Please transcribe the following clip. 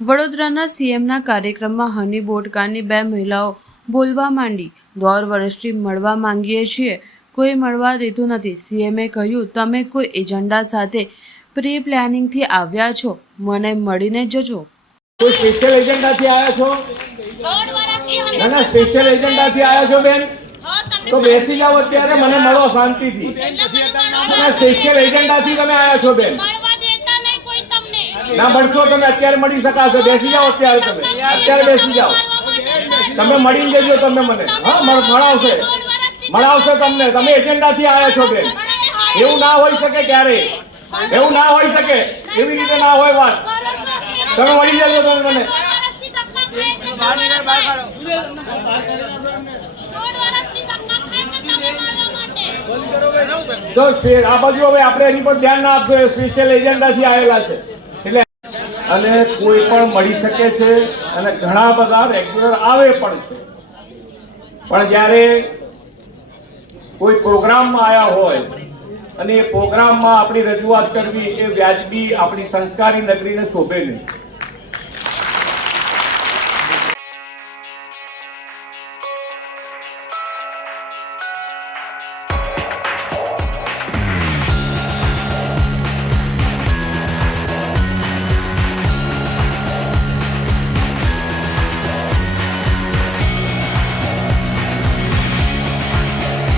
વડોદરાના સીએમના કાર્યક્રમમાં હની બોટકાની બે મહિલાઓ બોલવા માંડી. દોઢ વર્ષથી મળવા માંગીએ છીએ. કોઈ મળવા દેતું નથી. સીએમએ કહ્યું તમે કોઈ એજન્ડા સાથે પ્રી પ્લાનિંગથી આવ્યા છો? મને મળીને જજો. કોઈ સ્પેશિયલ એજન્ડાથી આવ્યા છો? ના ના સ્પેશિયલ એજન્ડાથી આવ્યા છો બેન? તો બેસી જાઓ અત્યારે મને મળો શાંતિથી. ના સ્પેશિયલ એજન્ડાથી તમે આવ્યા છો બેન મળવા દેતા નહીં કોઈ તમને ના મળશો તમે, અત્યારે મળી શકાશે. બેસી જાઓ અત્યારે તમે. અત્યારે બેસી જાઓ. તમે મળીને જજો તમે મને. હા, મળ- મળાવશે. મળાવશે તમને. તમે એજન્ડાથી આવ્યા છો બેન. એવું ના હોઈ શકે ક્યારે. એવું ના હોઈ શકે. એવી રીતે ના હોય વાત. તમે મળી જજો તમે મને. સ્પે- આ બાજુ હવે આપણે એની પર ધ્યાન ના આપશો. એ સ્પેશિયલ એજન્ડાથી આવેલા છે. અને કોઈ પણ મળી શકે છે અને ઘણા બધા રેગ્યુલર આવે પણ છે. પણ જ્યારે કોઈ પ્રોગ્રામમાં આવ્યા હોય અને એ પ્રોગ્રામમાં આપણી રજૂઆત કરવી એ વ્યાજબી આપણી સંસ્કારી નગરીને શોભે નહીં.